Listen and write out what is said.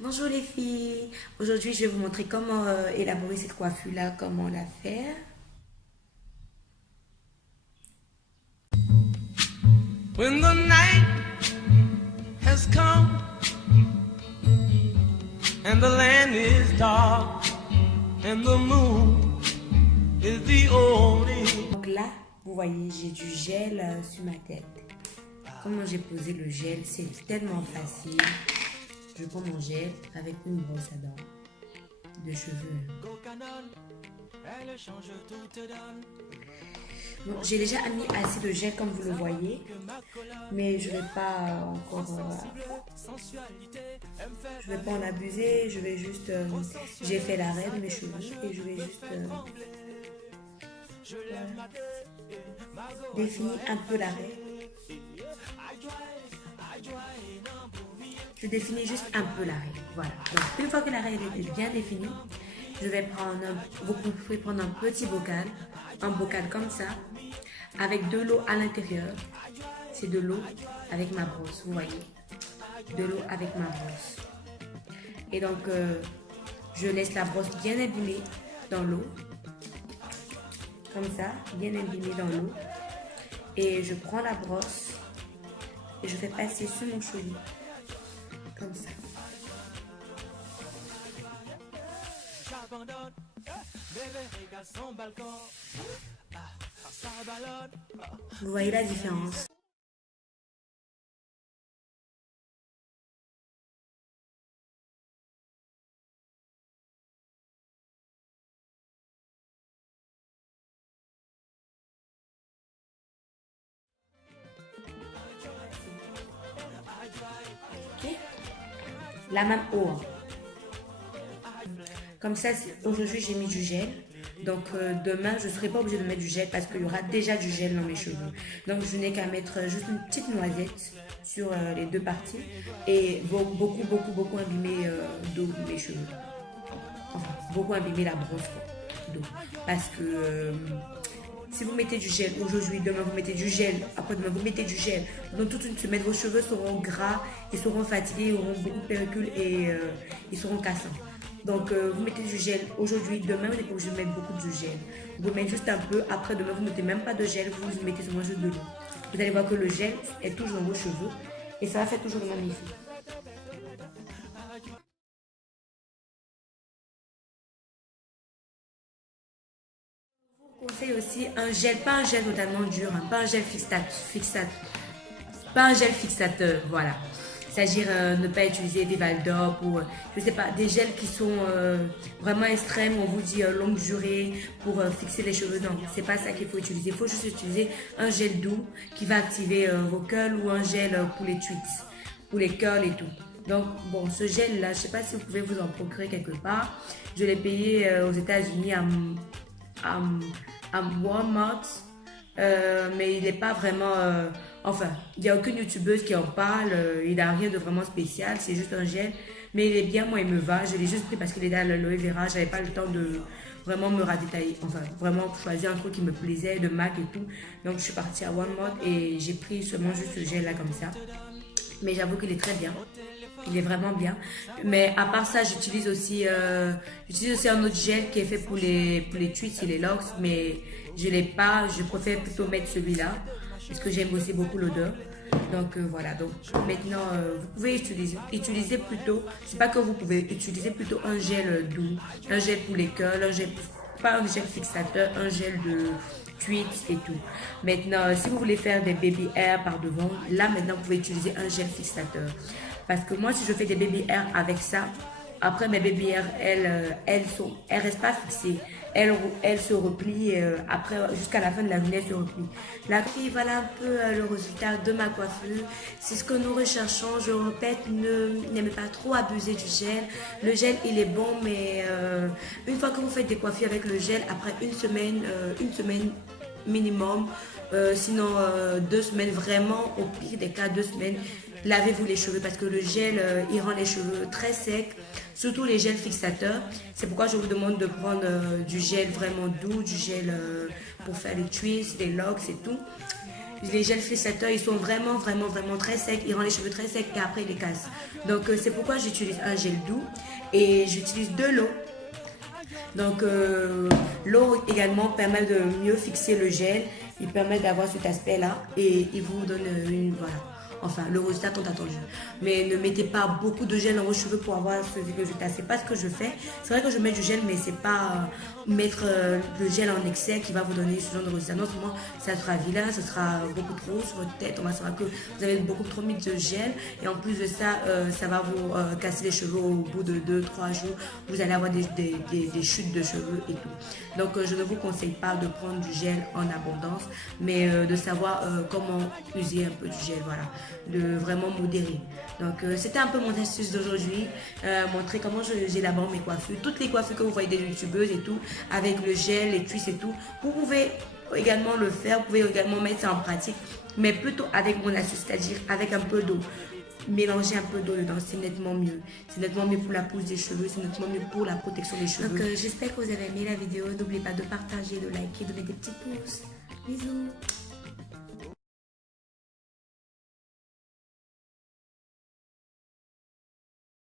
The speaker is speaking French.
Bonjour les filles, aujourd'hui je vais vous montrer comment élaborer cette coiffure-là, comment la faire. When the night has come and the land is dark and the moon is the only. Donc là, vous voyez, j'ai du gel sur ma tête. Comment j'ai posé le gel, c'est tellement facile. Je prends mon gel avec une brosse à dents de cheveux. Bon, j'ai déjà mis assez de gel comme vous le voyez, mais je vais pas encore, je vais pas en abuser. Je vais juste, j'ai fait l'arrêt de mes cheveux et je vais juste définir un peu l'arrêt. Je définis juste un peu l'arrêt. Voilà. Donc, une fois que l'arrêt est bien défini, je vais prendre, vous pouvez prendre un petit bocal, un bocal comme ça, avec de l'eau à l'intérieur. C'est de l'eau avec ma brosse, vous voyez. De l'eau avec ma brosse. Et donc, je laisse la brosse bien abîmée dans l'eau. Comme ça, bien abîmée dans l'eau. Et je prends la brosse et je fais passer sur mon cheveu. Comme ça. Vous voyez la différence? Ok. La même eau. Comme ça, aujourd'hui j'ai mis du gel. Donc demain, je ne serai pas obligée de mettre du gel parce qu'il y aura déjà du gel dans mes cheveux. Donc je n'ai qu'à mettre juste une petite noisette sur les deux parties et beaucoup abîmer d'eau mes cheveux. Enfin, beaucoup abîmer la brosse d'eau. Parce que si vous mettez du gel aujourd'hui, demain vous mettez du gel, après-demain vous mettez du gel, dans toute une semaine vos cheveux seront gras, ils seront fatigués, ils auront beaucoup de pellicule et ils seront cassants. Donc vous mettez du gel aujourd'hui, demain vous n'êtes pas obligé de mettre beaucoup de gel. Vous mettez juste un peu, après demain vous ne mettez même pas de gel, vous mettez seulement juste de l'eau. Vous allez voir que le gel est toujours dans vos cheveux et ça va faire toujours le même effet. Conseille aussi un gel, pas un gel totalement dur, hein, pas un gel pas un gel fixateur, voilà. C'est-à-dire ne pas utiliser des Valdop ou je sais pas, des gels qui sont vraiment extrêmes, on vous dit longue durée pour fixer les cheveux. Non, c'est pas ça qu'il faut utiliser. Il faut juste utiliser un gel doux qui va activer vos curls ou un gel pour les tweets, pour les curls et tout. Donc bon, ce gel là, je sais pas si vous pouvez vous en procurer quelque part. Je l'ai payé aux États-Unis à Walmart, mais il n'est pas vraiment. Enfin, il n'y a aucune youtubeuse qui en parle, il n'a rien de vraiment spécial, c'est juste un gel. Mais il est bien, moi il me va. Je l'ai juste pris parce qu'il est dans l'aloe vera, j'avais pas le temps de vraiment me radétailler, enfin vraiment choisir un truc qui me plaisait, de MAC et tout. Donc je suis partie à Walmart et j'ai pris seulement juste ce gel là comme ça. Mais j'avoue qu'il est très bien. Il est vraiment bien. Mais à part ça, j'utilise aussi un autre gel qui est fait pour les tweets et les locks. Mais je l'ai pas. Je préfère plutôt mettre celui-là. Parce que j'aime aussi beaucoup l'odeur. Donc voilà. Donc maintenant, vous pouvez utiliser plutôt. Je sais pas que vous pouvez utiliser plutôt un gel doux. Un gel pour les curls. Pas un gel fixateur. Un gel de tweets et tout. Maintenant, si vous voulez faire des baby hair par devant, là maintenant vous pouvez utiliser un gel fixateur. Parce que moi, si je fais des baby hair avec ça, après mes baby hair, elles restent pas fixées. Elles se replient après, jusqu'à la fin de la journée, elles se replient. La fille, voilà un peu le résultat de ma coiffure. C'est ce que nous recherchons. Je répète, n'aimez pas trop abuser du gel. Le gel, il est bon, mais une fois que vous faites des coiffures avec le gel, après une semaine minimum, sinon 2 semaines, vraiment au pire des cas 2 semaines, lavez-vous les cheveux parce que le gel il rend les cheveux très secs, surtout les gels fixateurs. C'est pourquoi je vous demande de prendre du gel vraiment doux, du gel pour faire les twists, les locks et tout. les gels fixateurs, ils sont vraiment très secs. Ils rendent les cheveux très secs et après ils les cassent. Donc c'est pourquoi j'utilise un gel doux et j'utilise de l'eau. Donc l'eau également permet de mieux fixer le gel. Il permet d'avoir cet aspect-là et il vous donne voilà. Enfin, le résultat tant attendu. Mais ne mettez pas beaucoup de gel dans vos cheveux pour avoir ce résultat. C'est pas ce que je fais. C'est vrai que je mets du gel, mais c'est pas mettre le gel en excès qui va vous donner ce genre de résultat. Non, seulement ça sera vilain, ce sera beaucoup trop sur votre tête. On va savoir que vous avez beaucoup trop mis de gel. Et en plus de ça, ça va vous casser les cheveux au bout de 2-3 jours. Vous allez avoir des chutes de cheveux et tout. Donc, je ne vous conseille pas de prendre du gel en abondance, mais de savoir comment user un peu du gel. Voilà. De vraiment modérer. Donc c'était un peu mon astuce d'aujourd'hui, montrer comment j'élabore mes coiffures, toutes les coiffures que vous voyez des youtubeuses et tout, avec le gel, les twists et tout, vous pouvez également le faire, vous pouvez également mettre ça en pratique, mais plutôt avec mon astuce, c'est-à-dire avec un peu d'eau. Mélanger un peu d'eau dedans, c'est nettement mieux. C'est nettement mieux pour la pousse des cheveux, c'est nettement mieux pour la protection des cheveux. Donc j'espère que vous avez aimé la vidéo, n'oubliez pas de partager, de liker, de mettre des petits pouces. Bisous.